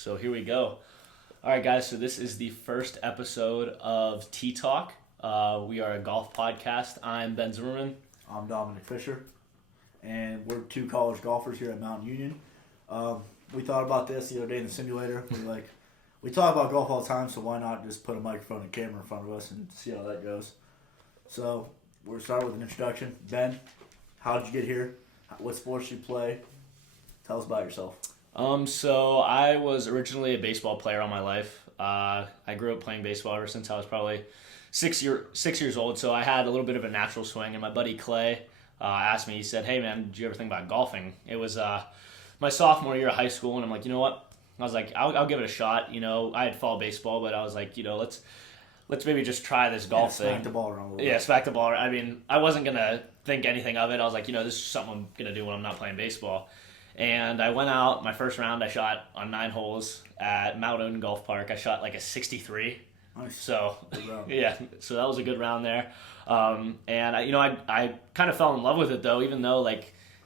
So here we go. All right, guys. So this is the first episode of TeeTalk. We are a golf podcast. I'm Ben Zimmerman. I'm Dominic Fisher, and we're two college golfers here at Mountain Union. We thought about this the other day in the simulator. We talk about golf all the time, so why not just put a microphone and camera in front of us and see how that goes? So we're starting with an introduction. Ben, how did you get here? What sports do you play? Tell us about yourself. So I was originally a baseball player all my life. I grew up playing baseball ever since I was probably 6 years old. So I had a little bit of a natural swing. And my buddy Clay asked me. He said, "Hey man, did you ever think about golfing?" It was my sophomore year of high school, and I'm like, you know what? I was like, I'll give it a shot. You know, I had followed baseball, but I was like, let's maybe just try this golf thing. Smack the ball around a little Yeah, bit. smack the ball. I mean, I wasn't gonna think anything of it. I was like, this is something I'm gonna do when I'm not playing baseball. And I went out, my first round I shot on 9 holes at Mount Odin Golf Park. I shot like a 63. Nice. So, Good round. yeah, so that was a good round there. And I kind of fell in love with it though, even though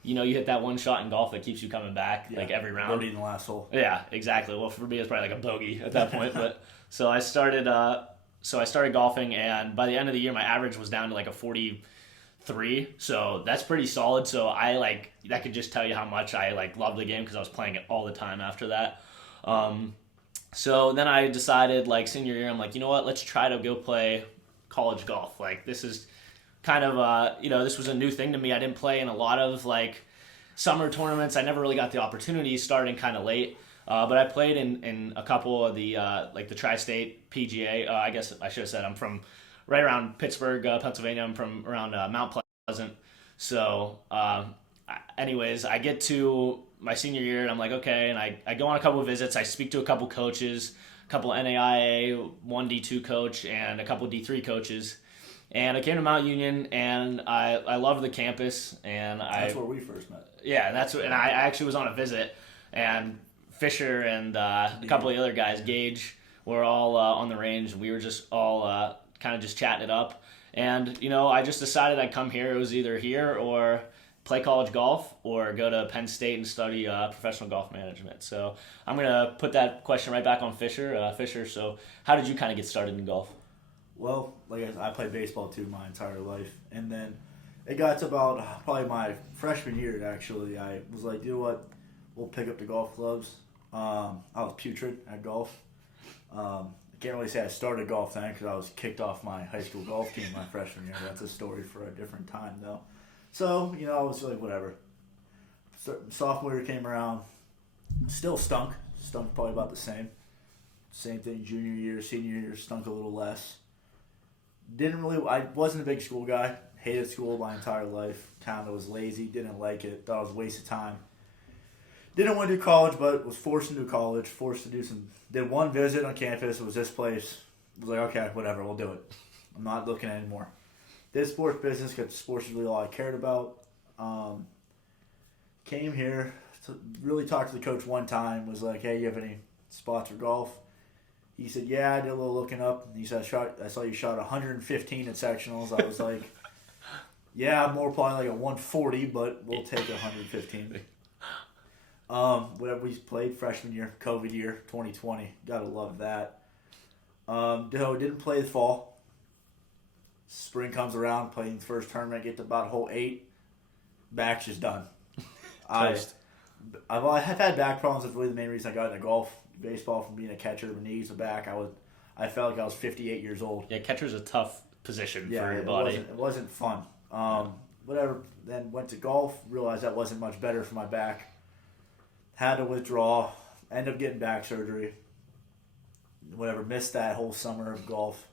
you hit that one shot in golf that keeps you coming back every round. Bogey in the last hole. Yeah, exactly. Well, for me, it's probably like a bogey at that point. But so I started golfing, and by the end of the year, my average was down to like a 43. So that's pretty solid. So that could just tell you how much I loved the game because I was playing it all the time after that. So then I decided senior year, I'm like, you know what? Let's try to go play college golf. This is kind of this was a new thing to me. I didn't play in a lot of summer tournaments. I never really got the opportunity, starting kind of late. But I played in a couple of the the Tri-State PGA. I guess I should have said I'm from right around Pittsburgh, Pennsylvania. I'm from around Mount Pleasant. So anyways, I get to my senior year and I'm like, okay, and I go on a couple of visits. I speak to a couple coaches, a couple NAIA, one D2 coach, and a couple D3 coaches. And I came to Mount Union, and I loved the campus. And That's where we first met. Yeah, and I actually was on a visit, and Fisher and a couple of the other guys, Gage, were all on the range. We were just all kind of just chatting it up. And, I just decided I'd come here. It was either here or play college golf or go to Penn State and study professional golf management. So I'm going to put that question right back on Fisher. Fisher, so how did you kind of get started in golf? Well, I played baseball too my entire life, and then it got to about probably my freshman year. Actually, I was like, you know what? We'll pick up the golf clubs. I was putrid at golf. I can't really say I started golf then because I was kicked off my high school golf team my freshman year. That's a story for a different time, though. So, I was like, whatever. Sophomore year came around. Still stunk. Stunk probably about the same. Same thing junior year, senior year, stunk a little less. I wasn't a big school guy. Hated school my entire life. Kind of was lazy. Didn't like it. Thought it was a waste of time. Didn't want to do college, but was forced to do college. Did one visit on campus. It was this place. Was like, okay, whatever, we'll do it. I'm not looking anymore. Did sports business because sports is really all I cared about. Came here to really talk to the coach one time. Was like, hey, you have any spots for golf? He said, yeah, I did a little looking up. He said, I saw you shot 115 at sectionals. I was like, yeah, more probably like a 140, but we'll take 115. Whatever, we played freshman year, COVID year, 2020. Gotta love that. Didn't play the fall. Spring comes around, playing the first tournament, get to about hole 8. Back's just done. I've had back problems. That's really the main reason I got into golf. Baseball, from being a catcher, my knees, the back. I felt like I was 58 years old. Yeah, catcher's a tough position for your body. It wasn't fun. Whatever. Then went to golf. Realized that wasn't much better for my back. Had to withdraw. Ended up getting back surgery. Whatever. Missed that whole summer of golf.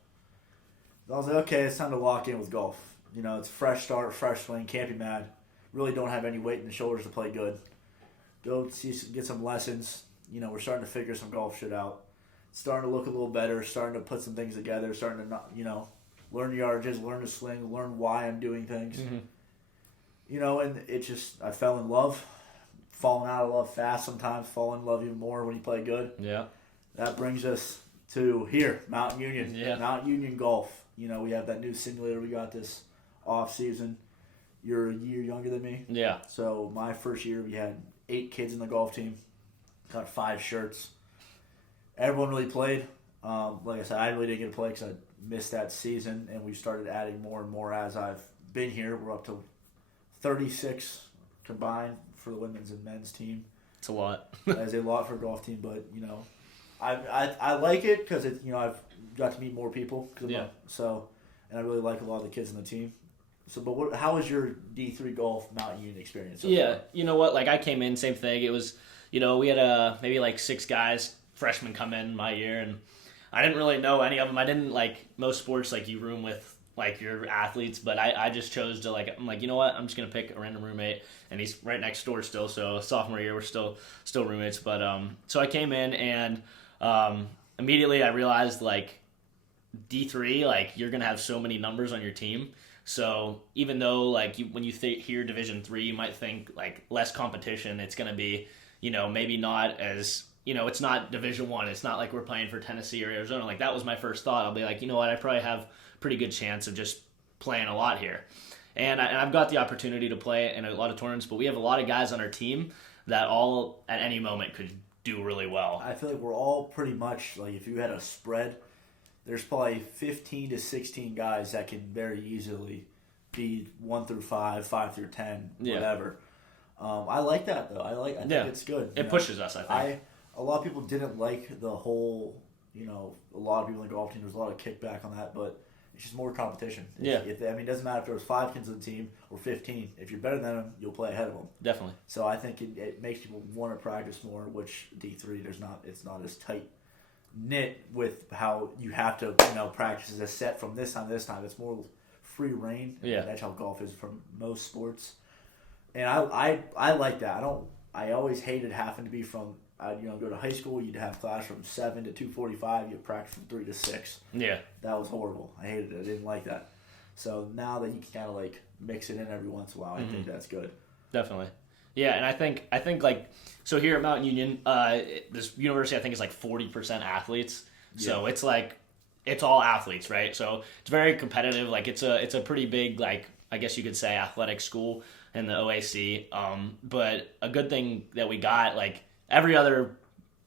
I was like, okay, it's time to lock in with golf. It's a fresh start, fresh swing. Can't be mad. Really don't have any weight in the shoulders to play good. Go get some lessons. We're starting to figure some golf shit out. Starting to look a little better. Starting to put some things together. Starting to, learn yardages, learn to swing, learn why I'm doing things. Mm-hmm. And it just, I fell in love. Falling out of love fast sometimes. Fall in love even more when you play good. Yeah. That brings us to here, Mountain Union. Yeah. Mountain Union Golf. We have that new simulator we got this off season. You're a year younger than me. Yeah. So my first year we had 8 kids in the golf team. Got 5 shirts. everyone really played. Like I said, I really didn't get to play because I missed that season, and we started adding more and more as I've been here. We're up to 36 combined for the women's and men's team. It's a lot. That's a lot for a golf team, but I like it because I've got to meet more people. And I really like a lot of the kids on the team. So, but how was your D3 golf Mount Union experience? Yeah, you know what? Like I came in, same thing. It was, we had maybe like 6 guys, freshmen, come in my year, and I didn't really know any of them. I didn't like most sports, like you room with like your athletes, but I just chose to I'm like, you know what? I'm just gonna pick a random roommate, and he's right next door still. So sophomore year, we're still roommates. But so I came in and immediately I realized like D3, like you're gonna have so many numbers on your team. So even though like when you hear Division 3, you might think like less competition. It's gonna be maybe not as it's not Division 1. It's not like we're playing for Tennessee or Arizona. Like that was my first thought. I'll be like, you know what? I probably have a pretty good chance of just playing a lot here. And I've got the opportunity to play in a lot of tournaments, but we have a lot of guys on our team that all at any moment could do really well. I feel like we're all pretty much like if you had a spread, there's probably 15 to 16 guys that can very easily be 1 through 5, 5 through 10, whatever. I like that though. I think it's good. It pushes us, I think. A lot of people didn't like the whole, a lot of people in the golf team, there's a lot of kickback on that, but it's just more competition. It doesn't matter if there was 5 kids on the team or 15. If you're better than them, you'll play ahead of them. Definitely. So I think it makes people want to practice more, which D3, it's not as tight knit with how you have to, practice as a set from this time to this time. It's more free reign. Yeah. That's how golf is from most sports. And I like that. I always hated having to be from, go to high school, you'd have class from 7 to 2:45, you'd practice from 3 to 6. Yeah. That was horrible. I hated it. I didn't like that. So now that you can kind of like mix it in every once in a while, I think that's good. Definitely. Yeah, and I think like, so here at Mount Union, this university I think is like 40% athletes. So it's like, it's all athletes, right? So it's very competitive. Like it's a pretty big, like, I guess you could say athletic school in the OAC. But a good thing that we got, like every other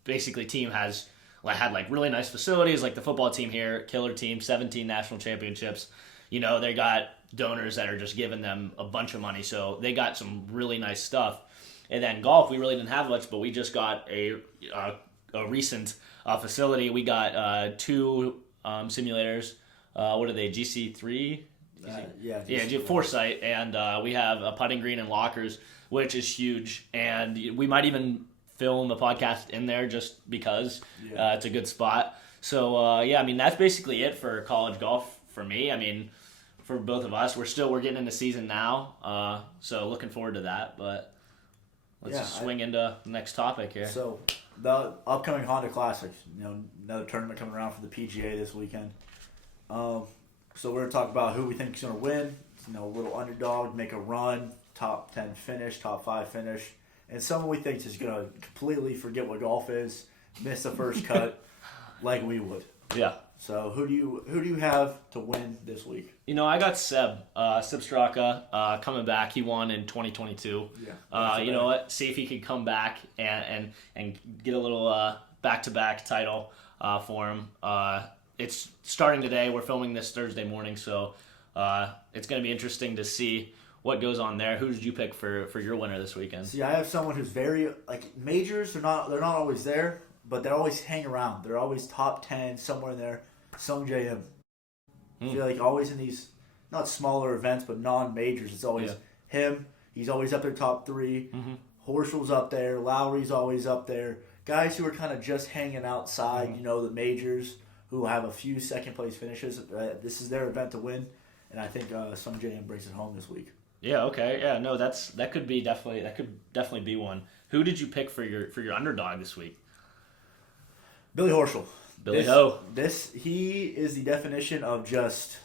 basically team had like really nice facilities, like the football team here, killer team, 17 national championships. They got donors that are just giving them a bunch of money. So they got some really nice stuff. And then golf, we really didn't have much, but we just got a recent facility. We got 2 simulators. What are they? GC3? Foresight, and we have a putting green and lockers, which is huge. And we might even film the podcast in there just because it's a good spot. So that's basically it for college golf for me. I mean, for both of us, we're getting into season now, so looking forward to that. But let's just swing into the next topic here. So the upcoming Honda Classic, another tournament coming around for the PGA this weekend. So we're going to talk about who we think is going to win. A little underdog, make a run, top 10 finish, top 5 finish, and someone we think is going to completely forget what golf is, miss the first cut, like we would. Yeah. So who do you have to win this week? I got Seb Straka coming back. He won in 2022. Yeah. You know what? See if he can come back and get a little back-to-back title for him. It's starting today. We're filming this Thursday morning, so it's going to be interesting to see what goes on there. Who did you pick for your winner this weekend? See, I have someone who's very majors. They're not always there, but they always hang around. They're always top 10 somewhere in there. Sung Jae Im. I feel like always in these not smaller events, but non-majors, it's always him. He's always up there top 3. Horschel's up there. Lowry's always up there. Guys who are kind of just hanging outside, the majors, who have a few second-place finishes. This is their event to win, and I think Sung Jae Im brings it home this week. Yeah. Okay. Yeah. No. That could definitely be one. Who did you pick for your underdog this week? Billy Horschel. He is the definition of just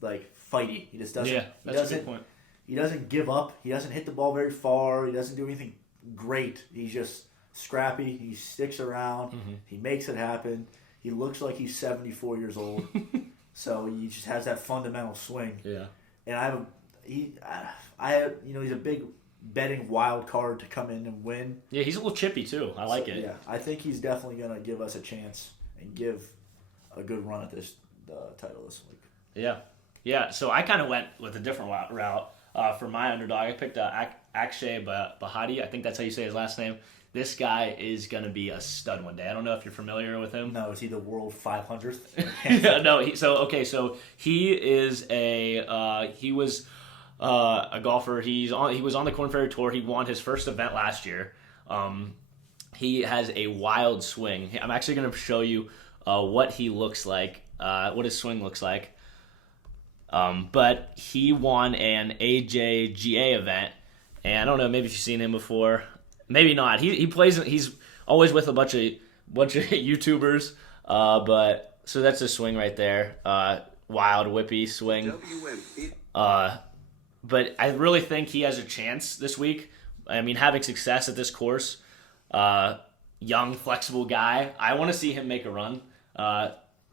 like fighting. He just doesn't. Yeah, that's a good point. He doesn't give up. He doesn't hit the ball very far. He doesn't do anything great. He's just scrappy. He sticks around. He makes it happen. He looks like he's 74 years old. So he just has that fundamental swing. Yeah. And he's a big betting wild card to come in and win. Yeah, he's a little chippy too. I like it. Yeah, I think he's definitely going to give us a chance and give a good run at this title this week. Yeah. Yeah, so I kind of went with a different route for my underdog. I picked Akshay Bahati. I think that's how you say his last name. This guy is going to be a stud one day. I don't know if you're familiar with him. No, is he the world 500th? Yeah, no. So he is he was a golfer. He was on the Korn Ferry Tour. He won his first event last year. He has a wild swing. I'm actually going to show you what he looks like, what his swing looks like. But he won an AJGA event, and I don't know, maybe if you've seen him before, maybe not. He plays. He's always with a bunch of YouTubers. But so that's a swing right there. Wild whippy swing. But I really think he has a chance this week. I mean, having success at this course, young, flexible guy. I want to see him make a run. I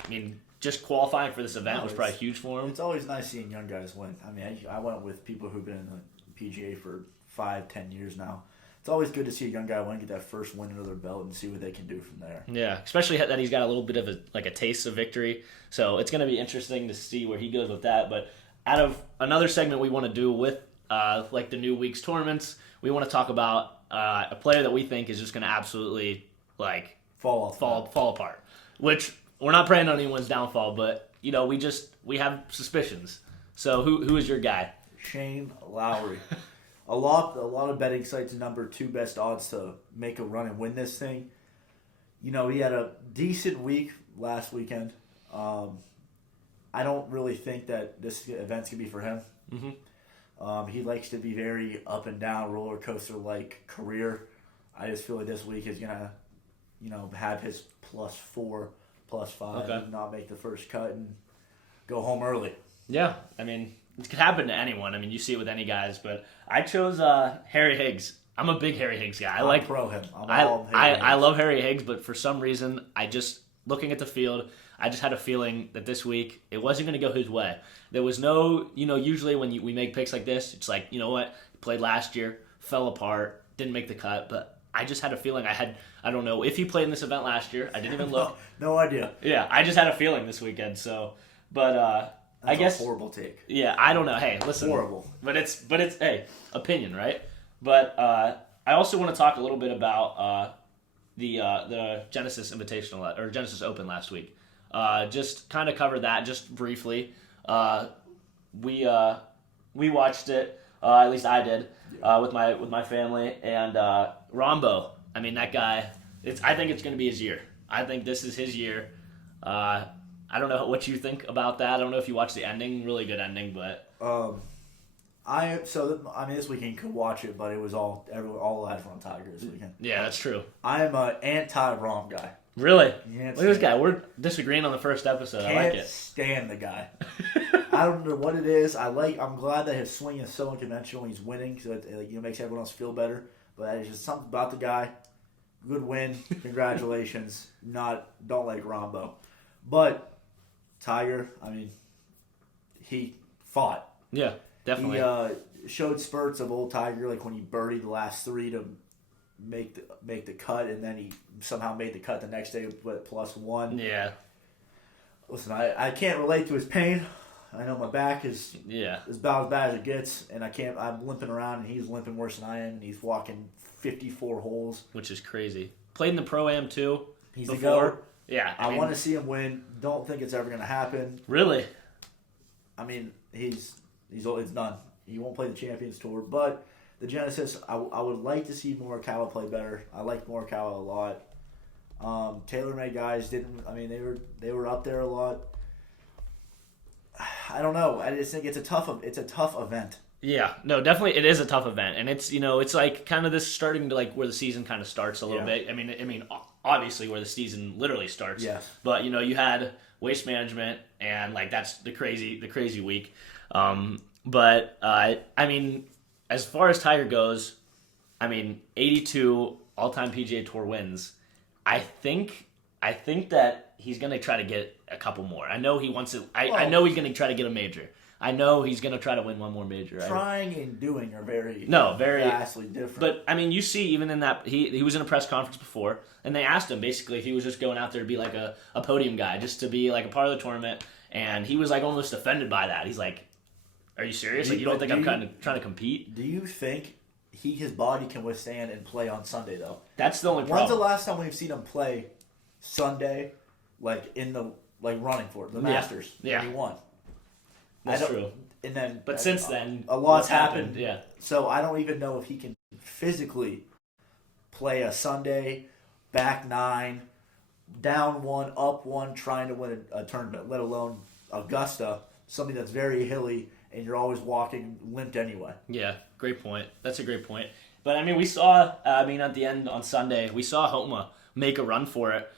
mean, just qualifying for this event was probably huge for him. It's always nice seeing young guys win. I mean, I went with people who've been in the PGA for 5-10 years now. It's always good to see a young guy win, get that first win under their belt, and see what they can do from there. Yeah, especially that he's got a little bit of a taste of victory. So it's going to be interesting to see where he goes with that. But out of another segment we want to do with like the new week's tournaments, we want to talk about a player that we think is just going to absolutely like fall apart. Which we're not praying on anyone's downfall, but you know we have suspicions. So who is your guy? Shane Lowry. A lot of betting sites number 2 best odds to make a run and win this thing. You know, he had a decent week last weekend. I don't really think that this event's gonna be for him. Mm-hmm. He likes to be very up and down, roller coaster like career. I just feel like this week is gonna, have his +4, +5, and not make the first cut and go home early. Yeah, I mean, it could happen to anyone. I mean, you see it with any guys, but I chose Harry Higgs. I'm a big Harry Higgs guy. I'm pro him. I love Harry Higgs, but for some reason, looking at the field, I just had a feeling that this week it wasn't going to go his way. There was no, usually when we make picks like this, it's like, you know what, he played last year, fell apart, didn't make the cut, but I just had a feeling I don't know if he played in this event last year. I didn't even look. No idea. Yeah, I just had a feeling this weekend. So, but I guess a horrible take. Yeah, I don't know. Hey, listen. Horrible. But it's hey, opinion, right? But I also want to talk a little bit about the Genesis Invitational or Genesis Open last week. Just kind of cover that just briefly. We watched it. At least I did with my family and Rombo. I mean, that guy. I think it's going to be his year. I think this is his year. I don't know what you think about that. I don't know if you watched the ending. Really good ending, but this weekend you could watch it, but it was all eyes were on Tiger this weekend. Yeah, that's true. I am an anti-Rom guy. Really? Look at this guy. We're disagreeing on the first episode. I like it. Can't stand the guy. I don't know what it is. I'm glad that his swing is so unconventional. He's winning, so it makes everyone else feel better. But it's just something about the guy. Good win. Congratulations. Don't like Rombo. But Tiger, I mean, he fought. Yeah, definitely. He showed spurts of old Tiger, like when he birdied the last 3 to make the cut, and then he somehow made the cut the next day with +1. Yeah. Listen, I can't relate to his pain. I know my back is about as bad as it gets, and I'm limping around, and he's limping worse than I am, and he's walking 54 holes. Which is crazy. Played in the Pro-Am too. He's before. a goer. Yeah. I want to see him win. Don't think it's ever going to happen. Really? I mean, it's done. He won't play the Champions Tour, but the Genesis, I would like to see Morikawa play better. I like Morikawa a lot. TaylorMade guys didn't. I mean, they were up there a lot. I don't know. I just think it's a tough event. Yeah, no, definitely it is a tough event, and it's like kind of this starting to like where the season kind of starts a little bit. I mean, obviously where the season literally starts. Yes. But you had Waste Management, and like that's the crazy week. But I mean, as far as Tiger goes, I mean, 82 all-time PGA Tour wins. I think that he's gonna try to get a couple more. I know he wants it. I know he's gonna try to get a major. I know he's going to try to win one more major. Trying and doing are very vastly different. But I mean, you see, even in that he was in a press conference before, and they asked him basically if he was just going out there to be like a podium guy, just to be like a part of the tournament, and he was like almost offended by that. He's like, "Are you serious? Like you don't think I'm kind of trying to compete?" Do you think his body can withstand and play on Sunday though? That's the only problem. When's the last time we've seen him play Sunday, like in the running for it, the Masters? Yeah, he won. That's true. And then, but since then, a lot's happened. Yeah. So I don't even know if he can physically play a Sunday, back 9, down 1, up 1, trying to win a tournament, let alone Augusta, something that's very hilly, and you're always walking limped anyway. Yeah, great point. That's a great point. But I mean, we saw. At the end on Sunday, we saw Homa make a run for it.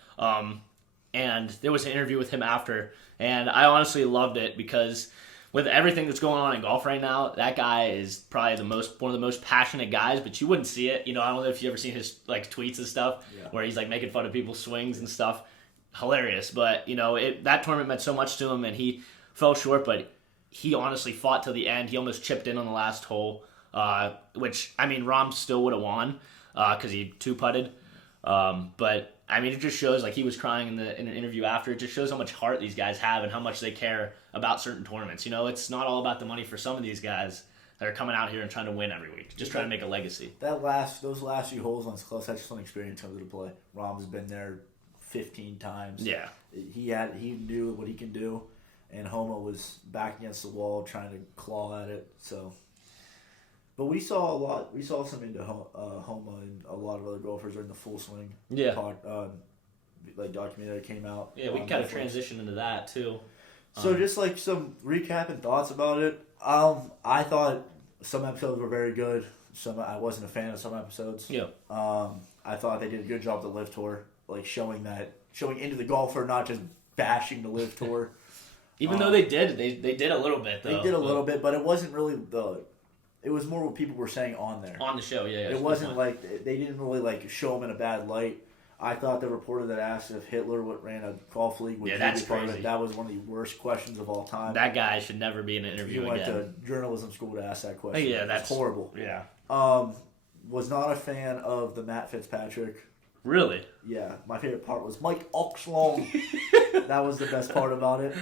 And there was an interview with him after, and I honestly loved it because with everything that's going on in golf right now, that guy is probably one of the most passionate guys. But you wouldn't see it. I don't know if you ever seen his like tweets and stuff where he's like making fun of people's swings and stuff. Hilarious. But that tournament meant so much to him, and he fell short. But he honestly fought till the end. He almost chipped in on the last hole, which I mean, Rahm still would have won because he 2-putted. But I mean, it just shows like he was crying in an interview after. It just shows how much heart these guys have and how much they care about certain tournaments. It's not all about the money for some of these guys that are coming out here and trying to win every week, just trying to make a legacy. Those last few holes on Close, that's just an experience coming to play. Rahm's been there 15 times. Yeah, he knew what he can do, and Homa was back against the wall trying to claw at it. So. But we saw a lot. We saw some into Homa and a lot of other golfers are in the Fullswing. Yeah. Documentary that came out. Yeah, we can kind of transition into that too. So just like some recap and thoughts about it. I thought some episodes were very good. I wasn't a fan of some episodes. Yeah. I thought they did a good job with the LIV Tour, like showing into the golfer, not just bashing the LIV Tour. Even though they did a little bit though. They did a little bit, but it wasn't really It was more what people were saying on there. On the show, yeah. It wasn't like they didn't really show him in a bad light. I thought the reporter that asked if Hitler ran a golf league would that's be part crazy. of it. That was one of the worst questions of all time. That guy should never be in an If interview you went again. to journalism school to ask that question. Yeah, that's horrible. Yeah. Was not a fan of the Matt Fitzpatrick. Really? Yeah, my favorite part was Mike Oxlong. That was the best part about it.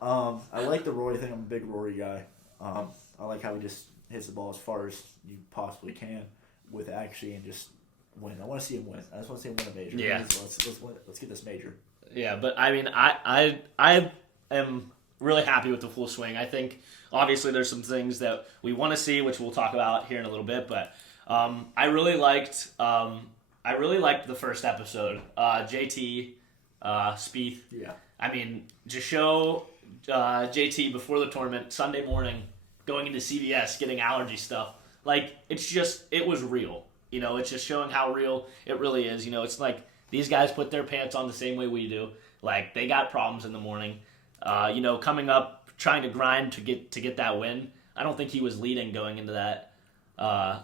I like the Rory thing. I'm a big Rory guy. I like how he just hits the ball as far as you possibly can with action and just win. I want to see him win. I just want to see him win a major. Yeah. Let's get this major. Yeah, but I mean, I am really happy with the Fullswing. I think obviously there's some things that we want to see, which we'll talk about here in a little bit. But I really liked the first episode. JT Spieth. Yeah. I mean, just show JT before the tournament Sunday morning, going into CVS getting allergy stuff. Like it was real. It's just showing how real it really is. It's like these guys put their pants on the same way we do. Like they got problems in the morning. Coming up, trying to grind to get that win. I don't think he was leading going into that. I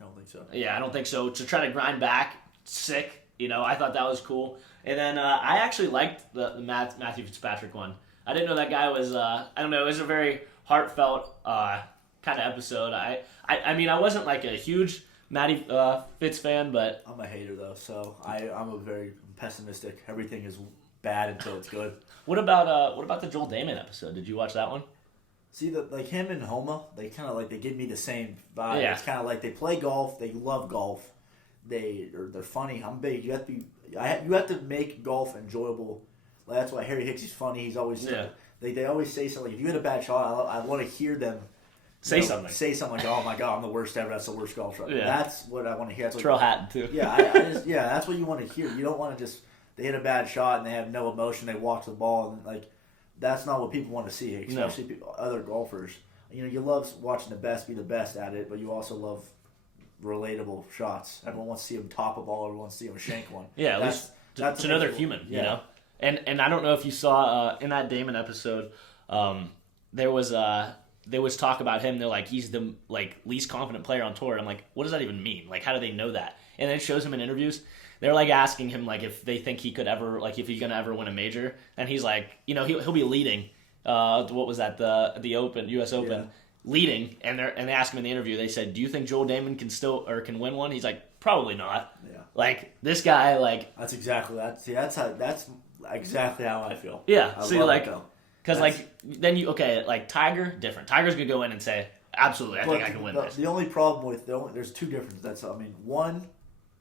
don't think so. Yeah, I don't think so. To try to grind back, sick. I thought that was cool. And then I actually liked the Matthew Fitzpatrick one. I didn't know that guy was. I don't know. It was a very heartfelt kind of episode. I mean, I wasn't like a huge Matty Fitz fan, but I'm a hater though, so I'm a very pessimistic. Everything is bad until it's good. What about the Joel Damon episode? Did you watch that one? See, him and Homa, they kind of they give me the same vibe. Yeah. It's kind of like they play golf, they love golf, they're funny. I'm big. You have to make golf enjoyable. That's why Harry Hicksy's funny. He's always they always say something. If you hit a bad shot, I want to hear them say something. Say something like, "Oh my God, I'm the worst ever. That's the worst golf shot." Yeah. That's what I want to hear. That's Trail Hatton too. Yeah, that's what you want to hear. You don't want to just they hit a bad shot and they have no emotion. They walk the ball and that's not what people want to see, especially other golfers. You love watching the best be the best at it, but you also love relatable shots. Everyone wants to see them top a ball. Everyone wants to see them shank one. Yeah, at least that's another human, And I don't know if you saw in that Damon episode, there was talk about him. They're like he's the least confident player on tour. I'm like, what does that even mean? How do they know that? And then it shows him in interviews. They're asking him if they think he could ever if he's gonna ever win a major, and he's like, he'll be leading what was that, the Open, U.S. Open, Yeah. leading, and they asked him in the interview, they said, do you think Joel Damon can win one? He's like, probably not. Yeah. Like, this guy, like... That's exactly that. See, that's exactly how I feel. Yeah, I see, love like... it, though. Because, like, then like, Tiger, different. Tiger's going to go in and say, absolutely, I think I can win this. The only problem with... there's two differences. One,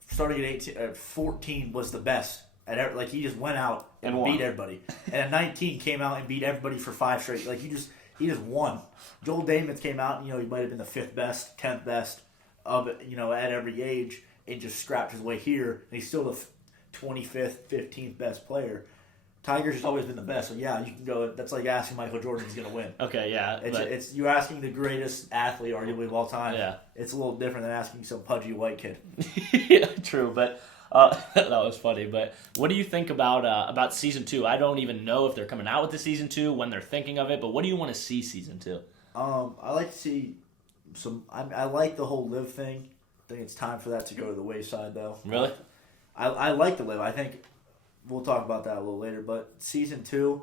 starting at 14 was the best. Like, he just went out and beat everybody. And at 19, came out and beat everybody for 5 straight. Like, he just won. Joel Damon came out, and, he might have been the 5th best, 10th best of it, at every age, and just scrapped his way here. And he's still the 25th, 15th best player. Tiger's just always been the best. So, yeah, you can go. That's like asking Michael Jordan who's going to win. Okay, yeah. It's you're asking the greatest athlete, arguably, of all time. Yeah. It's a little different than asking some pudgy white kid. Yeah, true, but that was funny. But what do you think about season 2? I don't even know if they're coming out with the season 2, when they're thinking of it, but what do you want to see season 2? I like to see some. I like the whole LIV thing. I think it's time for that to go to the wayside, though. Really? I like the LIV. I think we'll talk about that a little later. But season 2,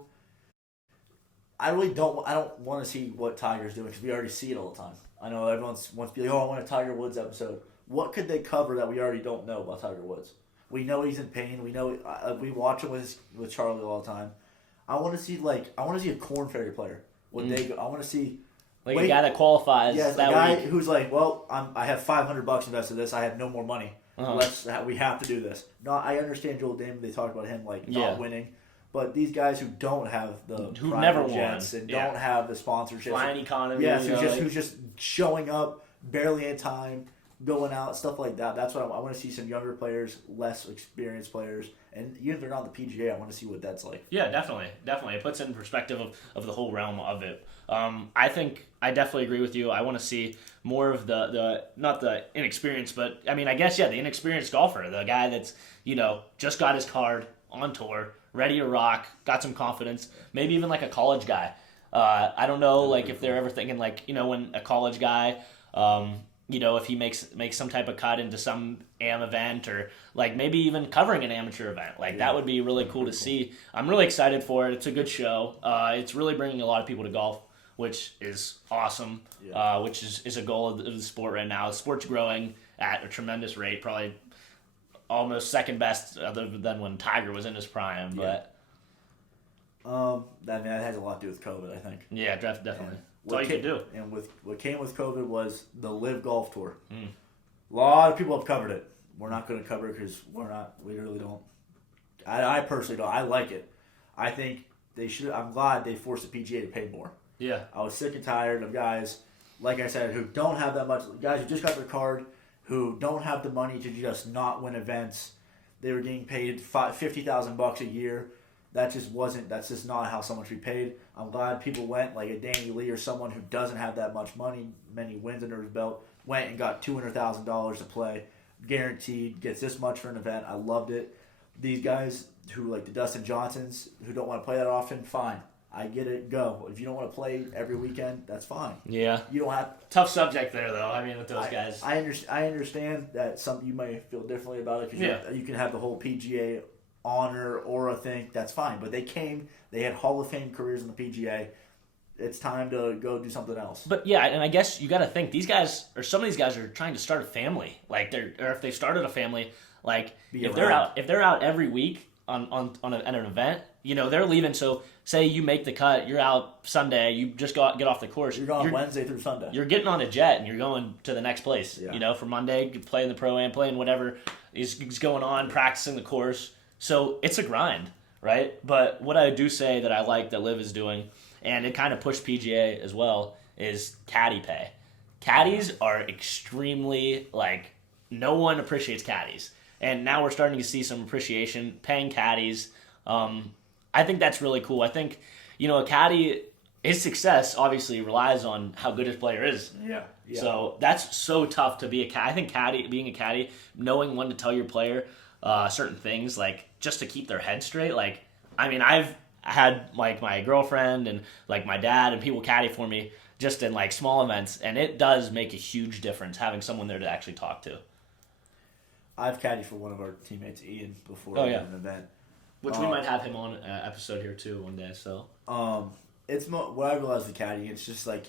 I don't want to see what Tiger's doing because we already see it all the time. I know everyone wants to be like, oh, I want a Tiger Woods episode. What could they cover that we already don't know about Tiger Woods? We know he's in pain. We know we watch him with Charlie all the time. I want to see a Corn Ferry player. I want to see a guy that qualifies. Yeah, that a guy week. who's like, well, I have $500 invested in this. I have no more money. We have to do this. No, I understand Joel Damon. They talked about him not winning, but these guys who don't have who never jets won and don't have the sponsorships, flying economy, who's just showing up barely in time, going out, stuff like that. That's what I want to see. Some younger players, less experienced players, and even if they're not on the PGA, I want to see what that's like. Yeah, definitely. It puts in perspective of the whole realm of it. I definitely agree with you. I want to see more of the not the inexperienced, but I mean, I guess the inexperienced golfer, the guy that's just got his card on tour, ready to rock, got some confidence, maybe even like a college guy. I don't know, like if they're ever thinking when a college guy, if he makes some type of cut into some AM event or like maybe even covering an amateur event, that would be really cool to see. I'm really excited for it. It's a good show. It's really bringing a lot of people to golf, which is awesome. Which is a goal of the sport right now. The sport's growing at a tremendous rate, probably almost second best other than when Tiger was in his prime. But that has a lot to do with COVID, I think. Yeah, definitely. That's all you can do. And with what came with COVID was the LIV Golf Tour. A lot of people have covered it. We're not going to cover it because we really don't. I personally don't. I like it. I think they should. I'm glad they forced the PGA to pay more. Yeah. I was sick and tired of guys, like I said, who don't have that much. Guys who just got their card, who don't have the money to just not win events. They were getting paid $50,000 a year. That's just not how someone should be paid. I'm glad people went, like a Danny Lee or someone who doesn't have that much money, many wins under his belt, went and got $200,000 to play, guaranteed, gets this much for an event. I loved it. These guys who, like the Dustin Johnsons, who don't want to play that often, fine. I get it, go. If you don't want to play every weekend, that's fine. Yeah. You don't have... Tough subject there, though. I mean, with those guys. I understand that you might feel differently about it because you can have the whole PGA honor aura thing. That's fine. But they had Hall of Fame careers in the PGA. It's time to go do something else. But yeah, and I guess you got to think these guys, or some of these guys, are trying to start a family. Or if they started a family, if they're out every week on an event, they're leaving. So say you make the cut, you're out Sunday, you just get off the course. You're gone Wednesday through Sunday. You're getting on a jet and you're going to the next place. Yeah. For Monday, playing the pro-am, playing whatever is going on, practicing the course. So it's a grind, right? But what I do say that I like that LIV is doing, and it kind of pushed PGA as well, is caddy pay. Caddies are extremely, no one appreciates caddies. And now we're starting to see some appreciation, paying caddies. I think that's really cool. I think, a caddy, his success obviously relies on how good his player is. Yeah. So that's so tough to be a caddy. I think being a caddy, knowing when to tell your player certain things, just to keep their head straight. I've had my girlfriend and my dad and people caddy for me just in small events, and it does make a huge difference having someone there to actually talk to. I've caddied for one of our teammates, Ian, before an event. Which we might have him on an episode here too one day. So what I realized with caddying. It's just like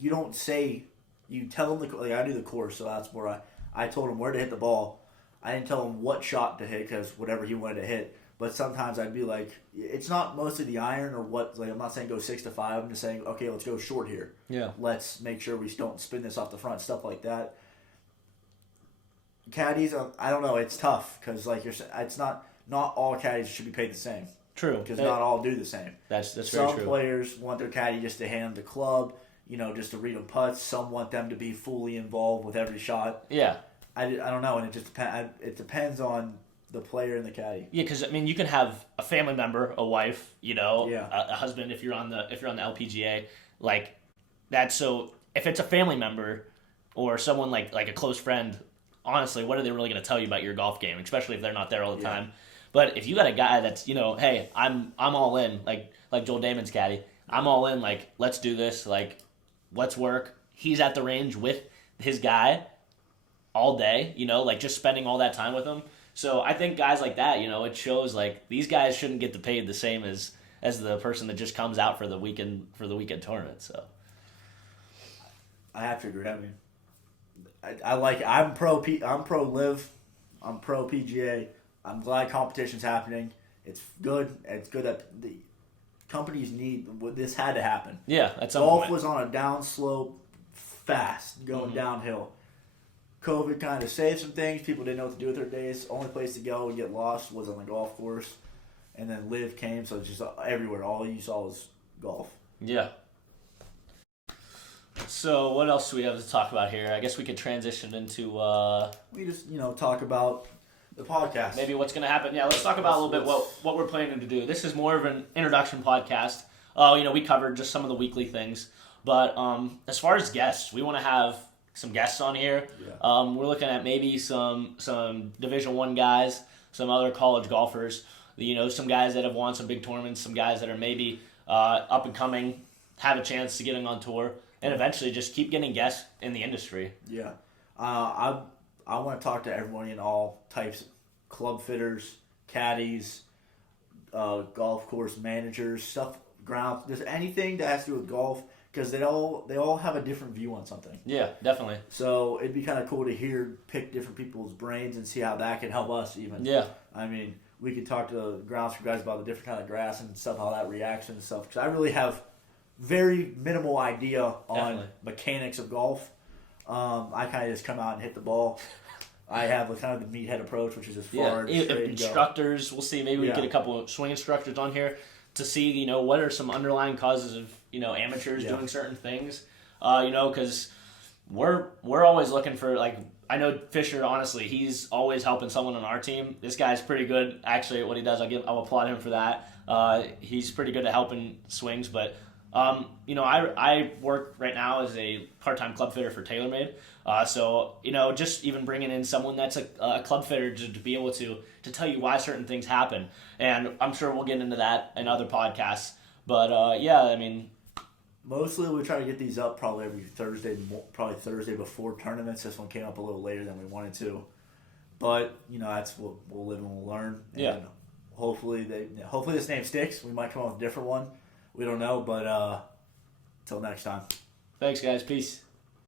you don't say. You tell them like I do the course, so that's where I told him where to hit the ball. I didn't tell him what shot to hit because whatever he wanted to hit. But sometimes I'd be like, it's not mostly the iron or what. Like I'm not saying go 6 to 5. I'm just saying, okay, let's go short here. Yeah. Let's make sure we don't spin this off the front, stuff like that. Caddies, I don't know. It's tough because like it's not all caddies should be paid the same. True. Because not all do the same. That's very true. Some players want their caddy just to hand them the club, just to read them putts. Some want them to be fully involved with every shot. Yeah. I don't know, and it just depends. It depends on the player and the caddy. Yeah, because I mean, you can have a family member, a wife, Yeah. a husband if you're on the LPGA, like that. So if it's a family member or someone like a close friend, honestly, what are they really going to tell you about your golf game, especially if they're not there all the time? But if you got a guy that's hey, I'm all in, like Joel Damon's caddy, I'm all in, like let's do this, like let's work. He's at the range with his guy all day, like just spending all that time with him. So I think guys like that, it shows like these guys shouldn't get paid the same as the person that just comes out for the weekend tournament. So I have to agree. I mean, I'm pro LIV, I'm pro PGA. I'm glad competition's happening. It's good. It's good that the companies need. This had to happen. Yeah, that's golf was on a downslope, fast going downhill. COVID kind of saved some things. People didn't know what to do with their days. Only place to go and get lost was on the golf course. And then LIV came, so it's just everywhere. All you saw was golf. Yeah. So what else do we have to talk about here? I guess we could transition into... We just, talk about the podcast. Maybe what's going to happen. Yeah, let's talk about a little bit what we're planning to do. This is more of an introduction podcast. We covered just some of the weekly things. But as far as guests, we want to have some guests on here. Yeah. We're looking at maybe some Division I guys, some other college golfers, some guys that have won some big tournaments, some guys that are maybe up and coming, have a chance to get on tour, and eventually just keep getting guests in the industry. Yeah. I want to talk to everyone in all types, club fitters, caddies, golf course managers, ground, just anything that has to do with golf. Because they all have a different view on something. Yeah, definitely. So it'd be kind of cool to pick different people's brains and see how that can help us even. Yeah. I mean, we could talk to grounds guys about the different kind of grass and stuff, how that reacts and stuff. Because I really have very minimal idea on mechanics of golf. I kind of just come out and hit the ball. I have kind of the meathead approach, which is as far and straight instructors, we'll see. Maybe we get a couple of swing instructors on here to see, what are some underlying causes of, amateurs doing certain things. Because we're always looking for, I know Fisher, honestly, he's always helping someone on our team. This guy's pretty good, actually, at what he does. I'll applaud him for that. He's pretty good at helping swings, but, I work right now as a part-time club fitter for TaylorMade. So, just even bringing in someone that's a club fitter to be able to tell you why certain things happen. And I'm sure we'll get into that in other podcasts. But, I mean... Mostly we try to get these up probably every Thursday, Thursday before tournaments. This one came up a little later than we wanted to. But, that's what we'll live and we'll learn. And yeah. Hopefully this name sticks. We might come up with a different one. We don't know, but until next time. Thanks, guys. Peace.